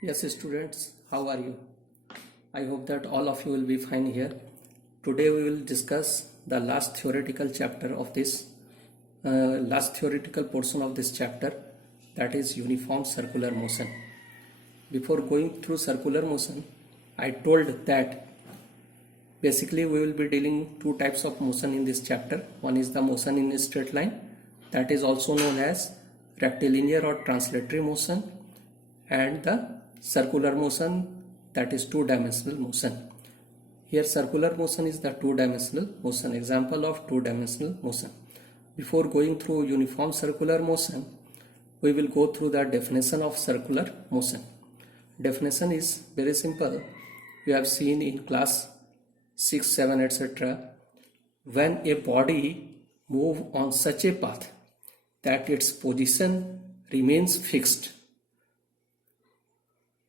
Yes, students, how are you? I hope that all of you will be fine here. Today we will discuss the last theoretical chapter of this, last theoretical portion of this chapter, that is uniform circular motion. Before going through circular motion, I told that basically we will be dealing two types of motion in this chapter. One is the motion in a straight line, that is also known as rectilinear or translatory motion, and the circular motion, that is two-dimensional motion. Here circular motion is the two-dimensional motion, example of two-dimensional motion. Before going through uniform circular motion, we will go through the definition of circular motion. Definition is very simple. You have seen in class 6, 7, etc. When a body moves on such a path that its position remains fixed,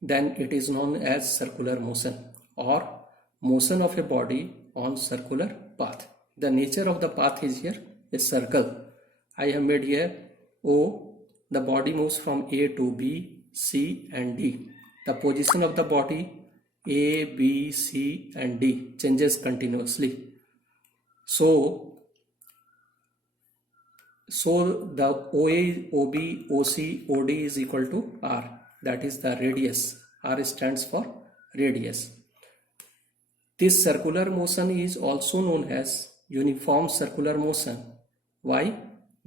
then it is known as circular motion or motion of a body on circular path. The nature of the path is here a circle. I have made here O. The body moves from A to B, C and D. The position of the body A, B, C and D changes continuously. So the OA, OB, OC, OD is equal to R. That is the radius. R stands for radius. This circular motion is also known as uniform circular motion. Why?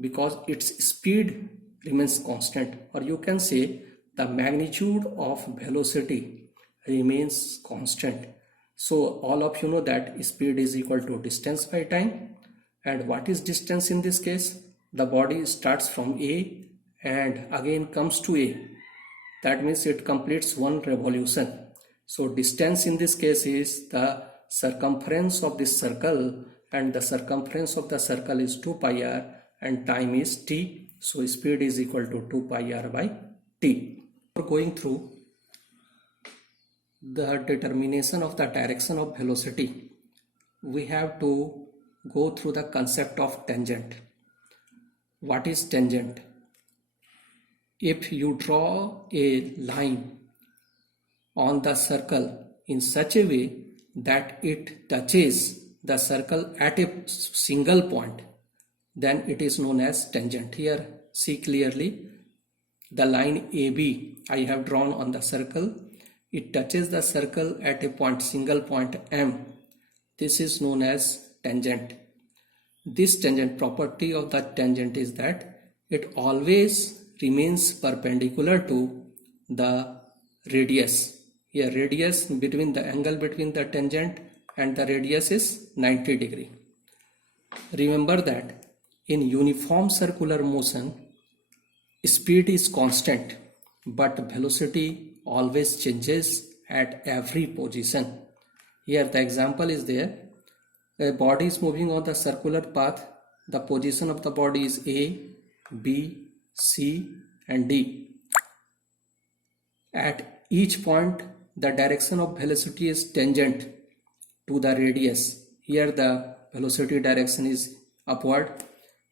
Because its speed remains constant, or you can say the magnitude of velocity remains constant. So all of you know that speed is equal to distance by time. And what is distance in this case? The body starts from A and again comes to A. That means it completes one revolution. So distance in this case is the circumference of this circle, and the circumference of the circle is 2 pi r and time is t. So speed is equal to 2 pi r by t. For going through the determination of the direction of velocity, we have to go through the concept of tangent. What is tangent? If you draw a line on the circle in such a way that it touches the circle at a single point, then it is known as tangent. Here see clearly the line AB I have drawn on the circle. It touches the circle at a point, single point M. This is known as tangent. This tangent property of the tangent is that it always remains perpendicular to the radius. Here radius between the angle between the tangent and the radius is 90 degree. Remember that in uniform circular motion, speed is constant, but velocity always changes at every position. Here the example is there. A body is moving on the circular path. The position of the body is A, B, C and D. At each point, the direction of velocity is tangent to the radius. Here the velocity direction is upward.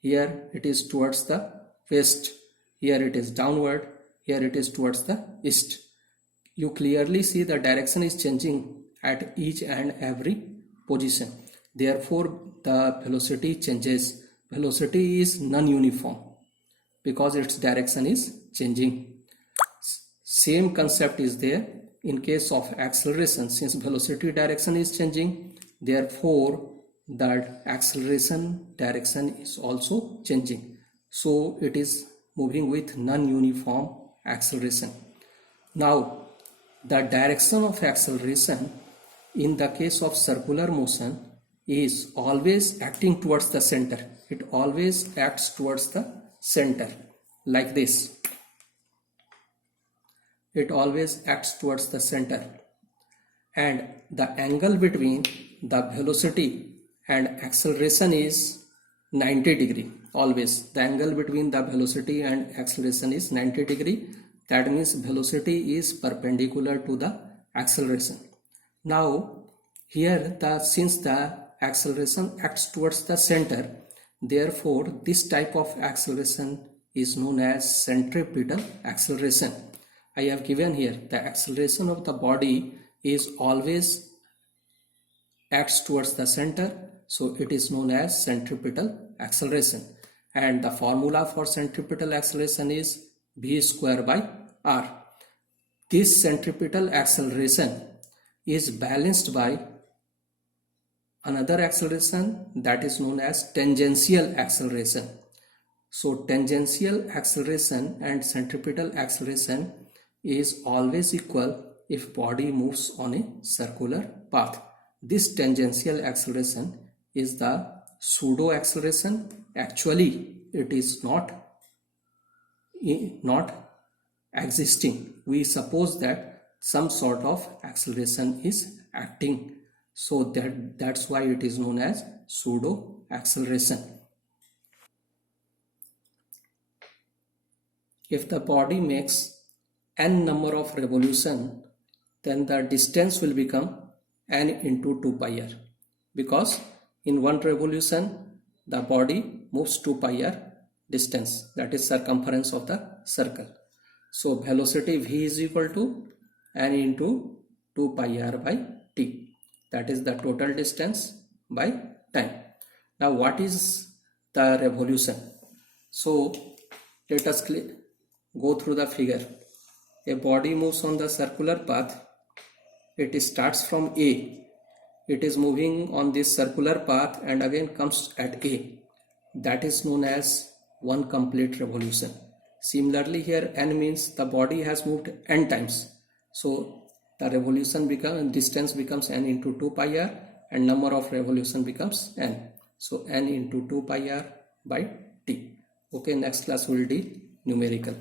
Here it is towards the west. Here it is downward. Here it is towards the east. You clearly see the direction is changing at each and every position. Therefore, the velocity changes. Velocity is non-uniform because its direction is changing. Same concept is there in case of acceleration. Since velocity direction is changing, therefore that acceleration direction is also changing. So it is moving with non-uniform acceleration. Now the direction of acceleration in the case of circular motion is always acting towards the center. It always acts towards the center like this. It always acts towards the center, and the angle between the velocity and acceleration is 90 degree. Always the angle between the velocity and acceleration is 90 degree. That means velocity is perpendicular to the acceleration. Now here since the acceleration acts towards the center, therefore this type of acceleration is known as centripetal acceleration. I have given here the acceleration of the body is always acts towards the center, so it is known as centripetal acceleration, and the formula for centripetal acceleration is v square by r. This centripetal acceleration is balanced by another acceleration that is known as tangential acceleration. So tangential acceleration and centripetal acceleration is always equal if body moves on a circular path. This tangential acceleration is the pseudo acceleration. Actually, it is not existing. We suppose that some sort of acceleration is acting, so that's why it is known as pseudo acceleration. If the body makes n number of revolution, then the distance will become n into 2 pi r, because in one revolution the body moves 2 pi r distance, that is circumference of the circle. So velocity v is equal to n into 2 pi r by t, that is the total distance by time. Now what is the revolution? So let us go through the figure. A body moves on the circular path. It starts from A. It is moving on this circular path and again comes at A. That is known as one complete revolution. Similarly here n means the body has moved n times. So the distance becomes n into 2 pi r and number of revolution becomes n. So n into 2 pi r by t. Okay, next class will be numerical.